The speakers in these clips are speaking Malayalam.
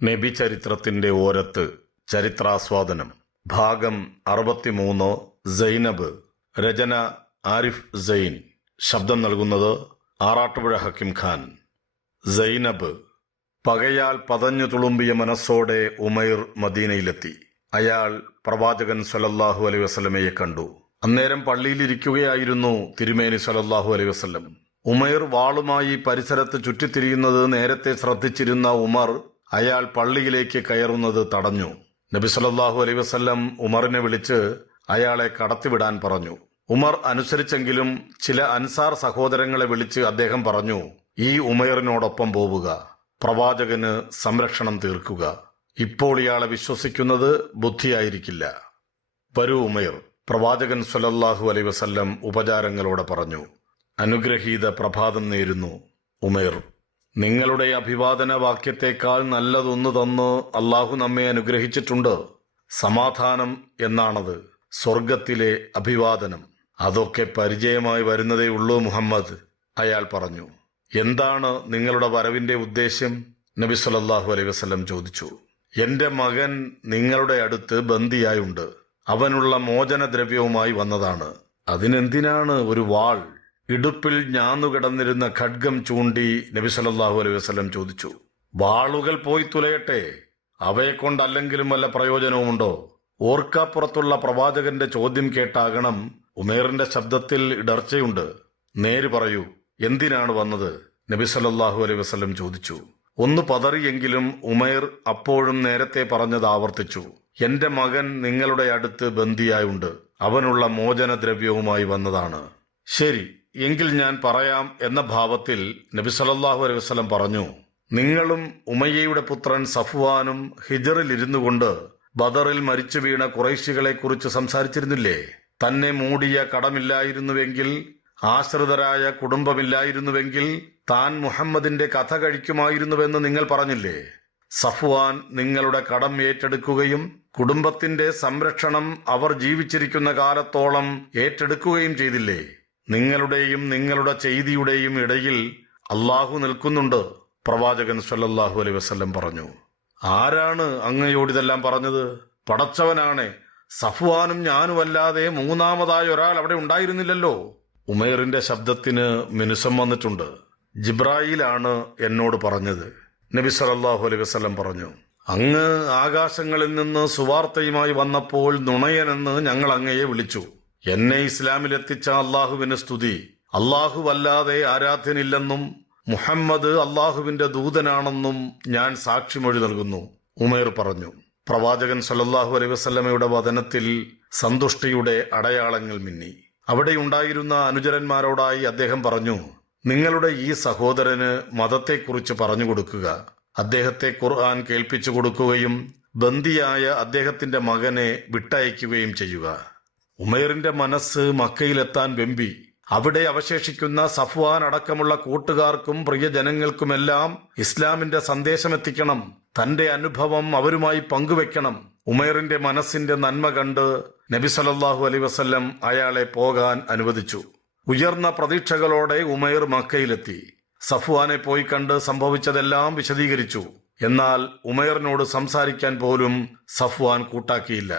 നബി ചരിത്രത്തിന്റെ ഓരത്ത് ചരിത്രാസ്വാദനം ഭാഗം 63 സൈനബ് രചന ആരിഫ് സൈൻ ശബ്ദം നൽകുന്നത് ആറാട്ടുപുഴ ഹക്കിം ഖാൻ. സൈനബ്. പകയാൽ പതഞ്ഞു തുളുമ്പിയ മനസ്സോടെ ഉമൈർ മദീനയിലെത്തി. അയാൾ പ്രവാചകൻ സ്വല്ലല്ലാഹു അലൈഹി വസല്ലമയെ കണ്ടു. അന്നേരം പള്ളിയിലിരിക്കുകയായിരുന്നു തിരുമേനി സ്വല്ലല്ലാഹു അലൈഹി വസല്ലം. ഉമൈർ വാളുമായി പരിസരത്ത് ചുറ്റിത്തിരിയുന്നത് നേരത്തെ ശ്രദ്ധിച്ചിരുന്ന ഉമർ അയാൾ പള്ളിയിലേക്ക് കയറുന്നത് തടഞ്ഞു. നബി സല്ലല്ലാഹു അലൈഹി വസല്ലം ഉമറിനെ വിളിച്ച് അയാളെ കടത്തിവിടാൻ പറഞ്ഞു. ഉമർ അനുസരിച്ചെങ്കിലും ചില അൻസാർ സഹോദരങ്ങളെ വിളിച്ച് അദ്ദേഹം പറഞ്ഞു, ഈ ഉമൈറിനോടൊപ്പം പോവുക, പ്രവാചകന് സംരക്ഷണം തീർക്കുക. ഇപ്പോൾ ഇയാളെ വിശ്വസിക്കുന്നത് ബുദ്ധിയായിരിക്കില്ല. വരൂ ഉമൈർ, പ്രവാചകൻ സ്വല്ലല്ലാഹു അലൈഹി വസല്ലം ഉപചാരങ്ങളോടെ പറഞ്ഞു. അനുഗ്രഹീത പ്രഭാതം നേരുന്നു ഉമൈർ. നിങ്ങളുടെ അഭിവാദന വാക്യത്തെക്കാൾ നല്ലതൊന്നു തന്ന് അള്ളാഹു നമ്മെ അനുഗ്രഹിച്ചിട്ടുണ്ട്. സമാധാനം എന്നാണത്, സ്വർഗത്തിലെ അഭിവാദനം. അതൊക്കെ പരിചയമായി വരുന്നതേ ഉള്ളൂ മുഹമ്മദ്, അയാൾ പറഞ്ഞു. എന്താണ് നിങ്ങളുടെ വരവിന്റെ ഉദ്ദേശ്യം? നബി സല്ലല്ലാഹു അലൈഹി വസല്ലം ചോദിച്ചു. എന്റെ മകൻ നിങ്ങളുടെ അടുത്ത് ബന്ദിയായുണ്ട്. അവനുള്ള മോചനദ്രവ്യവുമായി വന്നതാണ്. അതിനെന്തിനാണ് ഒരു വാൾ? ഇടുപ്പിൽ ഞാന്നുകിടന്നിരുന്ന ഖഡ്ഗം ചൂണ്ടി നബി സല്ലല്ലാഹു അലൈഹി വസല്ലം ചോദിച്ചു. വാളുകൾ പോയി തുലയട്ടെ, അവയെക്കൊണ്ടല്ലെങ്കിലും വല്ല പ്രയോജനവുമുണ്ടോ? ഓർക്കാപ്പുറത്തുള്ള പ്രവാചകന്റെ ചോദ്യം കേട്ടാകണം ഉമേറിന്റെ ശബ്ദത്തിൽ ഇടർച്ചയുണ്ട്. നേര് പറയൂ, എന്തിനാണ് വന്നത്? നബി സല്ലല്ലാഹു അലൈഹി വസല്ലം ചോദിച്ചു. ഒന്ന് പതറിയെങ്കിലും ഉമൈർ അപ്പോഴും നേരത്തെ പറഞ്ഞത് ആവർത്തിച്ചു. എന്റെ മകൻ നിങ്ങളുടെ അടുത്ത് ബന്ദിയായുണ്ട്. അവനുള്ള മോചനദ്രവ്യവുമായി വന്നതാണ്. ശരി, എങ്കിൽ ഞാൻ പറയാം എന്ന ഭാവത്തിൽ നബി സല്ലല്ലാഹു അലൈഹി വസല്ലം പറഞ്ഞു. നിങ്ങളും ഉമയ്യയുടെ പുത്രൻ സഫ്വാനും ഹിജറിലിരുന്നു കൊണ്ട് ബദറിൽ മരിച്ചു വീണ ഖുറൈശികളെ കുറിച്ച് സംസാരിച്ചിരുന്നില്ലേ? തന്നെ മൂടിയ കടമില്ലായിരുന്നുവെങ്കിൽ, ആശ്രിതരായ കുടുംബമില്ലായിരുന്നുവെങ്കിൽ താൻ മുഹമ്മദിന്റെ കഥ കഴിക്കുമായിരുന്നുവെന്ന് നിങ്ങൾ പറഞ്ഞില്ലേ? സഫ്വാൻ നിങ്ങളുടെ കടം ഏറ്റെടുക്കുകയും കുടുംബത്തിന്റെ സംരക്ഷണം അവർ ജീവിച്ചിരിക്കുന്ന കാലത്തോളം ഏറ്റെടുക്കുകയും ചെയ്തില്ലേ? നിങ്ങളുടെയും നിങ്ങളുടെ ചെയ്തിയുടെയും ഇടയിൽ അള്ളാഹു നിൽക്കുന്നുണ്ട്, പ്രവാചകൻ സ്വല്ലല്ലാഹു അലൈഹി വസല്ലം പറഞ്ഞു. ആരാണ് അങ്ങയോടിതെല്ലാം പറഞ്ഞത്? പടച്ചവനാണ്. സഫ്വാനും ഞാനുമല്ലാതെ മൂന്നാമതായ ഒരാൾ അവിടെ ഉണ്ടായിരുന്നില്ലല്ലോ. ഉമൈറിന്റെ ശബ്ദത്തിന് മിനുസം വന്നിട്ടുണ്ട്. ജിബ്രായീലാണ് എന്നോട് പറഞ്ഞത്, നബി സല്ലല്ലാഹു അലൈഹി വസല്ലം പറഞ്ഞു. അങ്ങ് ആകാശങ്ങളിൽ നിന്ന് സുവാർത്തയുമായി വന്നപ്പോൾ നുണയനെന്ന് ഞങ്ങൾ അങ്ങയെ വിളിച്ചു. എന്നെ ഇസ്ലാമിലെത്തിച്ച അള്ളാഹുവിന് സ്തുതി. അല്ലാഹുവല്ലാതെ ആരാധ്യനില്ലെന്നും മുഹമ്മദ് അള്ളാഹുവിന്റെ ദൂതനാണെന്നും ഞാൻ സാക്ഷിമൊഴി നൽകുന്നു, ഉമൈർ പറഞ്ഞു. പ്രവാചകൻ സ്വല്ലല്ലാഹു അലൈഹി വസല്ലമയുടെ വദനത്തിൽ സന്തുഷ്ടിയുടെ അടയാളങ്ങൾ മിന്നി. അവിടെയുണ്ടായിരുന്ന അനുചരന്മാരോടായി അദ്ദേഹം പറഞ്ഞു, നിങ്ങളുടെ ഈ സഹോദരന് മതത്തെക്കുറിച്ച് പറഞ്ഞു കൊടുക്കുക. അദ്ദേഹത്തെ ഖുർആൻ കേൾപ്പിച്ചു കൊടുക്കുകയും ബന്ദിയായ അദ്ദേഹത്തിന്റെ മകനെ വിട്ടയക്കുകയും ചെയ്യുക. ഉമൈറിന്റെ മനസ്സ് മക്കയിലെത്താൻ വെമ്പി. അവിടെ അവശേഷിക്കുന്ന സഫ്വാൻ അടക്കമുള്ള കൂട്ടുകാർക്കും പ്രിയജനങ്ങൾക്കുമെല്ലാം ഇസ്ലാമിന്റെ സന്ദേശമെത്തിക്കണം. തന്റെ അനുഭവം അവരുമായി പങ്കുവെക്കണം. ഉമൈറിന്റെ മനസ്സിന്റെ നന്മ കണ്ട് നബി സല്ലല്ലാഹു അലൈഹി വസല്ലം അയാളെ പോകാൻ അനുവദിച്ചു. ഉയർന്ന പ്രതീക്ഷകളോടെ ഉമൈർ മക്കയിലെത്തി. സഫ്വാനെ പോയി കണ്ട് സംഭവിച്ചതെല്ലാം വിശദീകരിച്ചു. എന്നാൽ ഉമൈറിനോട് സംസാരിക്കാൻ പോലും സഫ്വാൻ കൂട്ടാക്കിയില്ല.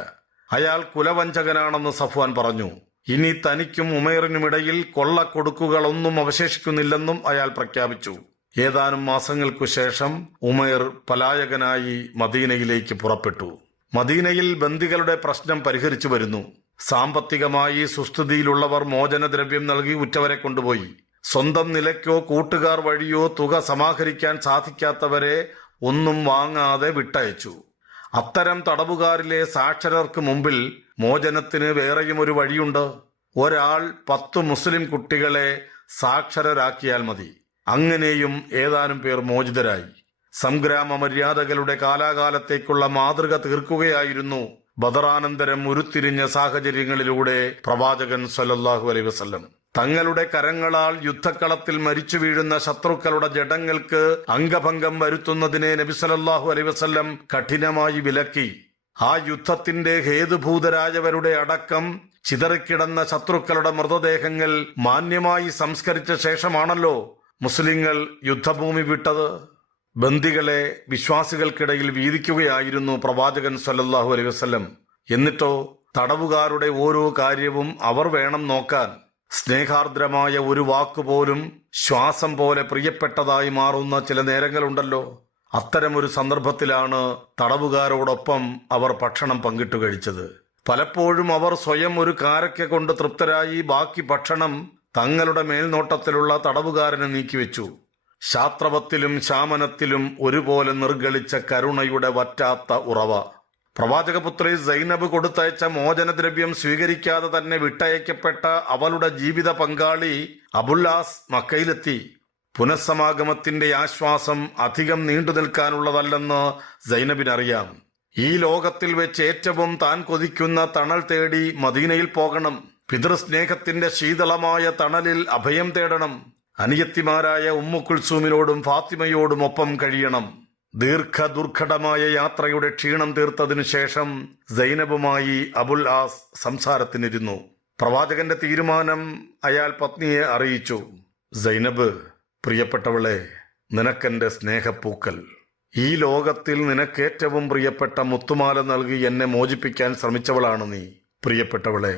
അയാൾ കുലവഞ്ചകനാണെന്ന് സഫ്വാൻ പറഞ്ഞു. ഇനി തനിക്കും ഉമൈറിനുമിടയിൽ കൊള്ളക്കൊടുക്കുകളൊന്നും അവശേഷിക്കുന്നില്ലെന്നും അയാൾ പ്രഖ്യാപിച്ചു. ഏതാനും മാസങ്ങൾക്കു ശേഷം ഉമൈർ പലായകനായി മദീനയിലേക്ക് പുറപ്പെട്ടു. മദീനയിൽ ബന്ദികളുടെ പ്രശ്നം പരിഹരിച്ചു വരുന്നു. സാമ്പത്തികമായി സുസ്ഥിതിയിലുള്ളവർ മോചനദ്രവ്യം നൽകി ഉറ്റവരെ കൊണ്ടുപോയി. സ്വന്തം നിലയ്ക്കോ കൂട്ടുകാർ വഴിയോ തുക സമാഹരിക്കാൻ സാധിക്കാത്തവരെ ഒന്നും വാങ്ങാതെ വിട്ടയച്ചു. അത്തരം തടവുകാരിലെ സാക്ഷരർക്ക് മുമ്പിൽ മോചനത്തിന് വേറെയും ഒരു വഴിയുണ്ട്. ഒരാൾ 10 മുസ്ലിം കുട്ടികളെ സാക്ഷരരാക്കിയാൽ മതി. അങ്ങനെയും ഏതാനും പേർ മോചിതരായി. സംഗ്രാമ മര്യാദകളുടെ കാലാകാലത്തേക്കുള്ള മാതൃക തീർക്കുകയായിരുന്നു ബദറാനന്തരം ഉരുത്തിരിഞ്ഞ സാഹചര്യങ്ങളിലൂടെ പ്രവാചകൻ സ്വല്ലല്ലാഹു അലൈഹി വസല്ലം. തങ്ങളുടെ കരങ്ങളാൽ യുദ്ധക്കളത്തിൽ മരിച്ചു വീഴുന്ന ശത്രുക്കളുടെ ജഡങ്ങൾക്ക് അംഗഭംഗം വരുത്തുന്നതിനെ നബി സല്ലല്ലാഹു അലൈഹി വസല്ലം കഠിനമായി വിലക്കി. ആ യുദ്ധത്തിന്റെ ഹേതുഭൂതരായവരുടെ അടക്കം ചിതറിക്കിടന്ന ശത്രുക്കളുടെ മൃതദേഹങ്ങൾ മാന്യമായി സംസ്കരിച്ച ശേഷമാണല്ലോ മുസ്ലിങ്ങൾ യുദ്ധഭൂമി വിട്ടത്. ബന്ദികളെ വിശ്വാസികൾക്കിടയിൽ വീതിക്കുകയായിരുന്നു പ്രവാചകൻ സല്ലല്ലാഹു അലൈഹി വസല്ലം. എന്നിട്ടോ തടവുകാരുടെ ഓരോ കാര്യവും അവർ വേണം നോക്കാൻ. സ്നേഹാർദ്രമായ ഒരു വാക്കുപോലും ശ്വാസം പോലെ പ്രിയപ്പെട്ടതായി മാറുന്ന ചില നേരങ്ങളുണ്ടല്ലോ. അത്തരമൊരു സന്ദർഭത്തിലാണ് തടവുകാരോടൊപ്പം അവർ ഭക്ഷണം പങ്കിട്ടു കഴിച്ചത്. പലപ്പോഴും അവർ സ്വയം ഒരു കാരക്ക കൊണ്ട് തൃപ്തരായി ബാക്കി ഭക്ഷണം തങ്ങളുടെ മേൽനോട്ടത്തിലുള്ള തടവുകാരന് നീക്കിവെച്ചു. ശാത്രവത്തിലും ശാമനത്തിലും ഒരുപോലെ നിർഗളിച്ച കരുണയുടെ വറ്റാത്ത ഉറവ. പ്രവാചകപുത്രി സൈനബ് കൊടുത്തയച്ച മോചനദ്രവ്യം സ്വീകരിക്കാതെ തന്നെ വിട്ടയക്കപ്പെട്ട അവളുടെ ജീവിത പങ്കാളി അബുല്ലാസ് മക്കയിലെത്തി. പുനഃസമാഗമത്തിന്റെ ആശ്വാസം അധികം നീണ്ടു നിൽക്കാനുള്ളതല്ലെന്ന് സൈനബിനറിയാം. ഈ ലോകത്തിൽ വെച്ച് ഏറ്റവും താൻ കൊതിക്കുന്ന തണൽ തേടി മദീനയിൽ പോകണം. പിതൃസ്നേഹത്തിന്റെ ശീതളമായ തണലിൽ അഭയം തേടണം. അനിയത്തിമാരായ ഉമ്മു കുൽസൂമിനോടും ഫാത്തിമയോടും ഒപ്പം കഴിയണം. ദുർഘടമായ യാത്രയുടെ ക്ഷീണം തീർത്തതിനു ശേഷം സൈനബുമായി അബുൽ ആസ് സംസാരത്തിനിരുന്നു. പ്രവാചകന്റെ തീരുമാനം അയാൾ പത്നിയെ അറിയിച്ചു. സൈനബ്, പ്രിയപ്പെട്ടവളെ, നിനക്കെന്റെ സ്നേഹപ്പൂക്കൽ. ഈ ലോകത്തിൽ നിനക്കേറ്റവും പ്രിയപ്പെട്ട മുത്തുമാല നൽകി എന്നെ മോചിപ്പിക്കാൻ ശ്രമിച്ചവളാണ് നീ. പ്രിയപ്പെട്ടവളെ,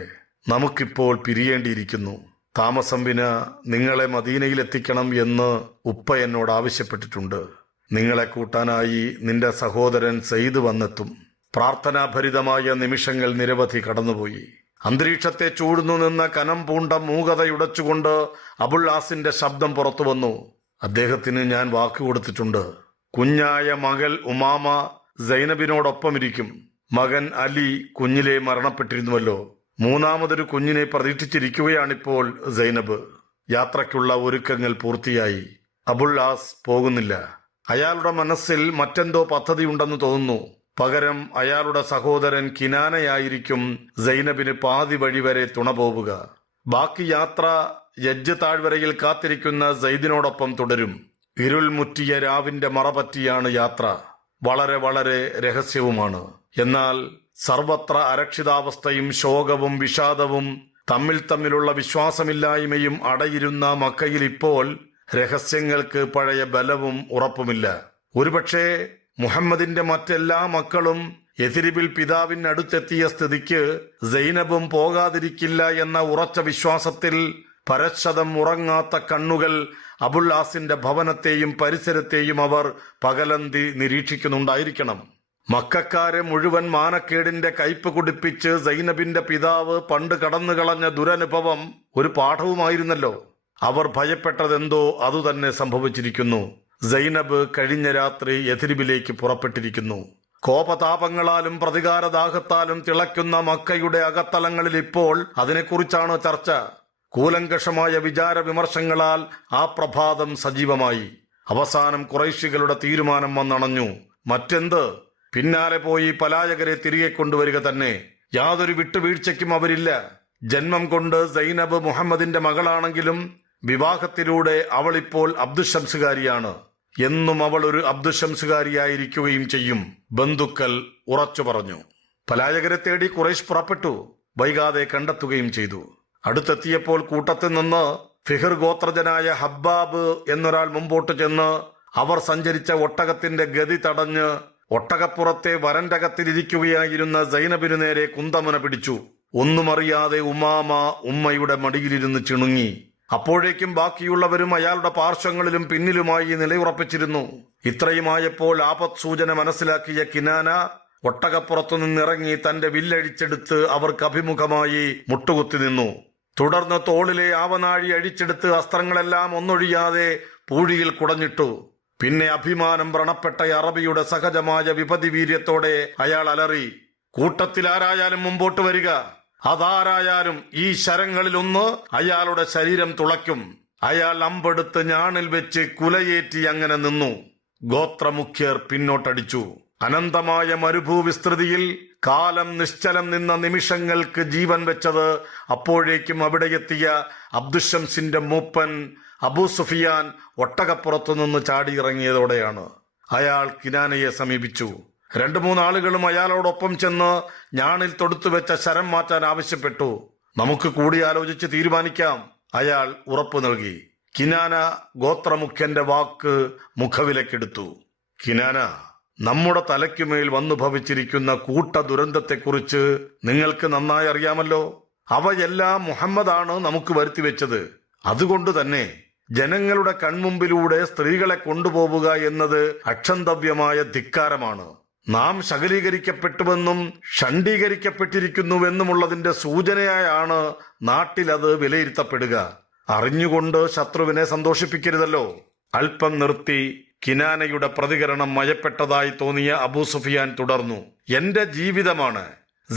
നമുക്കിപ്പോൾ പിരിയേണ്ടിയിരിക്കുന്നു. താമസം വിന നിങ്ങളെ മദീനയിലെത്തിക്കണം എന്ന് ഉപ്പ എന്നോട് ആവശ്യപ്പെട്ടിട്ടുണ്ട്. നിങ്ങളെ കൂട്ടാനായി നിന്റെ സഹോദരൻ സയ്യിദ് വന്നെത്തും. പ്രാർത്ഥനാഭരിതമായ നിമിഷങ്ങൾ നിരവധി കടന്നുപോയി. അന്തരീക്ഷത്തെ ചൂടുന്നു നിന്ന കനം പൂണ്ട മൂകതയുടച്ചുകൊണ്ട് അബുൽ ആസിന്റെ ശബ്ദം പുറത്തു വന്നു. അദ്ദേഹത്തിന് ഞാൻ വാക്കുകൊടുത്തിട്ടുണ്ട്. കുഞ്ഞായ മകൾ ഉമാമ സൈനബിനോടൊപ്പം ഇരിക്കും. മകൻ അലി കുഞ്ഞിലെ മരണപ്പെട്ടിരുന്നുവല്ലോ. മൂന്നാമതൊരു കുഞ്ഞിനെ പ്രതീക്ഷിച്ചിരിക്കുകയാണിപ്പോൾ സൈനബ്. യാത്രയ്ക്കുള്ള ഒരുക്കങ്ങൾ പൂർത്തിയായി. അബുൽ ആസ് പോകുന്നില്ല. അയാളുടെ മനസ്സിൽ മറ്റെന്തോ പദ്ധതിയുണ്ടെന്ന് തോന്നുന്നു. പകരം അയാളുടെ സഹോദരൻ കിനാനയായിരിക്കും സൈനബിന് പാതി വഴി വരെ തുണ പോവുക. ബാക്കി യാത്ര യജ്ജ് താഴ്വരയിൽ കാത്തിരിക്കുന്ന സയ്യിദിനോടൊപ്പം തുടരും. ഇരുൾ മുറ്റിയ രാവിന്റെ മറപറ്റിയാണ് യാത്ര. വളരെ വളരെ രഹസ്യവുമാണ്. എന്നാൽ സർവത്ര അരക്ഷിതാവസ്ഥയും ശോകവും വിഷാദവും തമ്മിലുള്ള വിശ്വാസമില്ലായ്മയും അടയിരുന്ന മക്കയിൽ ഇപ്പോൾ രഹസ്യങ്ങൾക്ക് പഴയ ബലവും ഉറപ്പുമില്ല. ഒരുപക്ഷെ മുഹമ്മദിന്റെ മറ്റെല്ലാ മക്കളും യഥിരിബിൽ പിതാവിനടുത്തെത്തിയ സ്ഥിതിക്ക് സൈനബും പോകാതിരിക്കില്ല എന്ന ഉറച്ച വിശ്വാസത്തിൽ പരശതം ഉറങ്ങാത്ത കണ്ണുകൾ അബുൽ ആസിന്റെ ഭവനത്തെയും പരിസരത്തെയും അവർ പകലന്തി നിരീക്ഷിക്കുന്നുണ്ടായിരിക്കണം. മക്കക്കാരെ മുഴുവൻ മാനക്കേടിന്റെ കയ്പ് കുടിപ്പിച്ച് സൈനബിന്റെ പിതാവ് പണ്ട് കടന്നുകളഞ്ഞ ദുരനുഭവം ഒരു പാഠവുമായിരുന്നല്ലോ. അവർ ഭയപ്പെട്ടതെന്തോ അതുതന്നെ സംഭവിച്ചിരിക്കുന്നു. സൈനബ് കഴിഞ്ഞ രാത്രി യഥിരിബിലേക്ക് പുറപ്പെട്ടിരിക്കുന്നു. കോപതാപങ്ങളാലും പ്രതികാരദാഹത്താലും തിളയ്ക്കുന്ന മക്കയുടെ അകത്തലങ്ങളിൽ ഇപ്പോൾ അതിനെക്കുറിച്ചാണ് ചർച്ച. കൂലങ്കഷമായ വിചാര വിമർശങ്ങളാൽ ആ പ്രഭാതം സജീവമായി. അവസാനം ഖുറൈശികളുടെ തീരുമാനം വന്നണഞ്ഞു. മറ്റെന്ത്? പിന്നാലെ പോയി പലായകരെ തിരികെ കൊണ്ടുവരിക തന്നെ. യാതൊരു വിട്ടുവീഴ്ചയ്ക്കും അവരില്ല. ജന്മം കൊണ്ട് സൈനബ് മുഹമ്മദിന്റെ മകളാണെങ്കിലും വിവാഹത്തിലൂടെ അവൾ ഇപ്പോൾ അബ്ദുശംസുകാരിയാണ്. എന്നും അവൾ ഒരു അബ്ദുശംസുകാരിയായിരിക്കുകയും ചെയ്യും. ബന്ധുക്കൾ ഉറച്ചു പറഞ്ഞു. പലായകരെ തേടി ഖുറൈശ് പുറപ്പെട്ടു. വൈകാതെ കണ്ടെത്തുകയും ചെയ്തു. അടുത്തെത്തിയപ്പോൾ കൂട്ടത്തിൽ നിന്ന് ഫിഹർ ഗോത്രജനായ ഹബ്ബാബ് എന്നൊരാൾ മുമ്പോട്ട് ചെന്ന് അവർ സഞ്ചരിച്ച ഒട്ടകത്തിന്റെ ഗതി തടഞ്ഞ് ഒട്ടകപ്പുറത്തെ വരന്റകത്തിലിരിക്കുകയായിരുന്ന സൈനബിനു നേരെ കുന്തമുന പിടിച്ചു. ഒന്നുമറിയാതെ ഉമാമ ഉമ്മയുടെ മടിയിലിരുന്ന് ചിണുങ്ങി. അപ്പോഴേക്കും ബാക്കിയുള്ളവരും അയാളുടെ പാർശ്വങ്ങളിലും പിന്നിലുമായി നിലയുറപ്പിച്ചിരുന്നു. ഇത്രയുമായപ്പോൾ ആപത് സൂചന മനസ്സിലാക്കിയ കിനാന ഒട്ടകപ്പുറത്തു നിന്നിറങ്ങി തന്റെ വില്ലഴിച്ചെടുത്ത് അവർക്ക് അഭിമുഖമായി മുട്ടുകുത്തി നിന്നു. തുടർന്ന് തോളിലെ ആവനാഴി അഴിച്ചെടുത്ത് അസ്ത്രങ്ങളെല്ലാം ഒന്നൊഴിയാതെ പൂഴിയിൽ കുടഞ്ഞിട്ടു. പിന്നെ അഭിമാനം വ്രണപ്പെട്ട അറബിയുടെ സഹജമായ വിപതി വീര്യത്തോടെ അയാൾ അലറി, കൂട്ടത്തിലാരായാലും മുമ്പോട്ട് വരിക. അതാരായാലും ഈ ശരങ്ങളിലൊന്ന് അയാളുടെ ശരീരം തുളയ്ക്കും. അയാൾ അമ്പെടുത്ത് ഞാണിൽ വെച്ച് കുലയേറ്റി അങ്ങനെ നിന്നു. ഗോത്രമുഖ്യർ പിന്നോട്ടടിച്ചു. അനന്തമായ മരുഭൂവിസ്തൃതിയിൽ കാലം നിശ്ചലം നിന്ന നിമിഷങ്ങൾക്ക് ജീവൻ വെച്ചത് അപ്പോഴേക്കും അവിടെയെത്തിയ അബ്ദുശംസിന്റെ മൂപ്പൻ അബൂ സുഫിയാൻ ഒട്ടകപ്പുറത്തുനിന്ന് ചാടിയിറങ്ങിയതോടെയാണ്. അയാൾ കിനാനയെ സമീപിച്ചു. 2-3 ആളുകളും അയാളോടൊപ്പം ചെന്ന് ഞാണിൽ തൊടുത്തുവെച്ച ശരം മാറ്റാൻ ആവശ്യപ്പെട്ടു. നമുക്ക് കൂടിയാലോചിച്ച് തീരുമാനിക്കാം, അയാൾ ഉറപ്പു നൽകി. കിനാന ഗോത്രമുഖ്യന്റെ വാക്ക് മുഖവിലക്കെടുത്തു. കിനാന, നമ്മുടെ തലയ്ക്കുമേൽ വന്നു ഭവിച്ചിരിക്കുന്ന കൂട്ട ദുരന്തത്തെക്കുറിച്ച് നിങ്ങൾക്ക് നന്നായി അറിയാമല്ലോ. അവയെല്ലാം മുഹമ്മദാണ് നമുക്ക് വരുത്തിവെച്ചത്. അതുകൊണ്ട് തന്നെ ജനങ്ങളുടെ കൺമുമ്പിലൂടെ സ്ത്രീകളെ കൊണ്ടുപോവുക എന്നത് അക്ഷന്തവ്യമായ ധിക്കാരമാണ്. നാം ശകലീകരിക്കപ്പെട്ടുവെന്നും ഷണ്ഡീകരിക്കപ്പെട്ടിരിക്കുന്നുവെന്നുമുള്ളതിന്റെ സൂചനയായാണ് നാട്ടിലത് വിലയിരുത്തപ്പെടുക. അറിഞ്ഞുകൊണ്ട് ശത്രുവിനെ സന്തോഷിപ്പിക്കരുതല്ലോ. അല്പം നിർത്തി കിനാനയുടെ പ്രതികരണം മയപ്പെട്ടതായി തോന്നിയ അബൂ സുഫിയാൻ തുടർന്നു. എന്റെ ജീവിതമാണ്.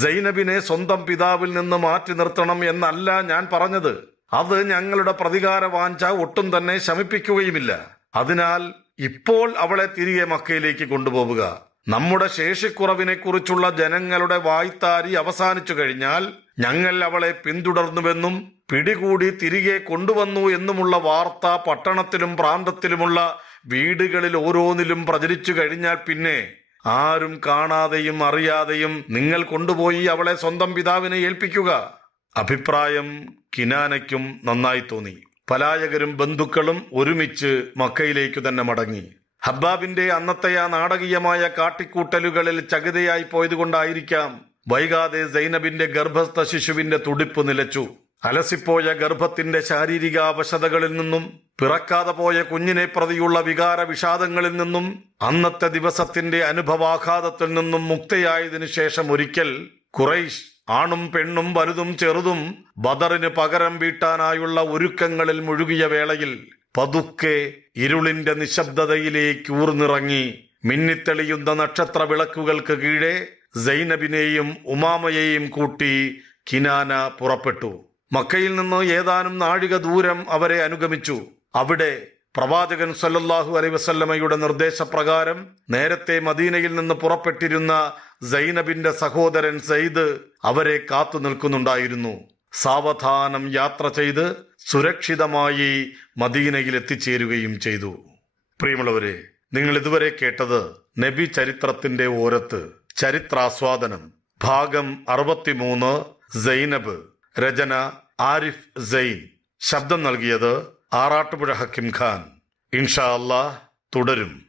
സൈനബിനെ സ്വന്തം പിതാവിൽ നിന്ന് മാറ്റി നിർത്തണം എന്നല്ല ഞാൻ പറഞ്ഞത്. അത് ഞങ്ങളുടെ പ്രതികാര വാഞ്ച ഒട്ടും തന്നെ ശമിപ്പിക്കുകയുമില്ല. അതിനാൽ ഇപ്പോൾ അവളെ തിരികെ മക്കയിലേക്ക് കൊണ്ടുപോവുക. നമ്മുടെ ശേഷിക്കുറവിനെ കുറിച്ചുള്ള ജനങ്ങളുടെ വായ്ത്താരി അവസാനിച്ചു കഴിഞ്ഞാൽ ഞങ്ങൾ അവളെ പിന്തുടർന്നുവെന്നും പിടികൂടി തിരികെ കൊണ്ടുവന്നു എന്നുമുള്ള വാർത്ത പട്ടണത്തിലും പ്രാന്തത്തിലുമുള്ള വീടുകളിൽ ഓരോന്നിലും പ്രചരിച്ചു കഴിഞ്ഞാൽ പിന്നെ ആരും കാണാതെയും അറിയാതെയും നിങ്ങൾ കൊണ്ടുപോയി അവളെ സ്വന്തം പിതാവിനെ ഏൽപ്പിക്കുക. അഭിപ്രായം കിനാനയ്ക്കും നന്നായി തോന്നി. പലായകരും ബന്ധുക്കളും ഒരുമിച്ച് മക്കയിലേക്കു തന്നെ മടങ്ങി. ഹബ്ബാബിന്റെ അന്നത്തെ ആ നാടകീയമായ കാട്ടിക്കൂട്ടലുകളിൽ ചകിതയായി പോയതുകൊണ്ടായിരിക്കാം വൈകാതെ സൈനബിന്റെ ഗർഭസ്ഥ ശിശുവിന്റെ തുടിപ്പ് നിലച്ചു. അലസിപ്പോയ ഗർഭത്തിന്റെ ശാരീരിക അവശതകളിൽ നിന്നും പിറക്കാതെ പോയ കുഞ്ഞിനെ പ്രതിയുള്ള വികാര വിഷാദങ്ങളിൽ നിന്നും അന്നത്തെ ദിവസത്തിന്റെ അനുഭവാഘാതത്തിൽ നിന്നും മുക്തയായതിനു ശേഷം ഒരിക്കൽ ഖുറൈശ് ആണും പെണ്ണും വലുതും ചെറുതും ബദറിന് പകരം വീട്ടാനായുള്ള ഒരുക്കങ്ങളിൽ മുഴുകിയ വേളയിൽ പതുക്കെ ഇരുളിന്റെ നിശബ്ദതയിലേക്ക് ഊർന്നിറങ്ങി മിന്നിത്തെളിയുന്ന നക്ഷത്ര വിളക്കുകൾക്ക് കീഴെ സൈനബിനെയും ഉമാമയെയും കൂട്ടി കിനാന പുറപ്പെട്ടു. മക്കയിൽ നിന്ന് ഏതാനും നാഴിക ദൂരം അവരെ അനുഗമിച്ചു. അവിടെ പ്രവാചകൻ സല്ലല്ലാഹു അലൈഹി വസല്ലമയുടെ നിർദ്ദേശപ്രകാരം നേരത്തെ മദീനയിൽ നിന്ന് പുറപ്പെട്ടിരുന്ന സൈനബിന്റെ സഹോദരൻ സയ്യിദ് അവരെ കാത്തു നിൽക്കുന്നുണ്ടായിരുന്നു. സാവധാനം യാത്ര ചെയ്ത് സുരക്ഷിതമായി മദീനയിൽ എത്തിച്ചേരുകയും ചെയ്തു. പ്രിയമുള്ളവരെ, നിങ്ങൾ ഇതുവരെ കേട്ടത് നബി ചരിത്രത്തിന്റെ ഓരത്ത് ചരിത്രാസ്വാദനം ഭാഗം 63 സൈനബ്. രചന ആരിഫ് സൈൻ. ശബ്ദം നൽകിയത് ആറാട്ടുപുഴ ഹക്കിം ഖാൻ. ഇൻഷാ അല്ലാഹ് തുടരും.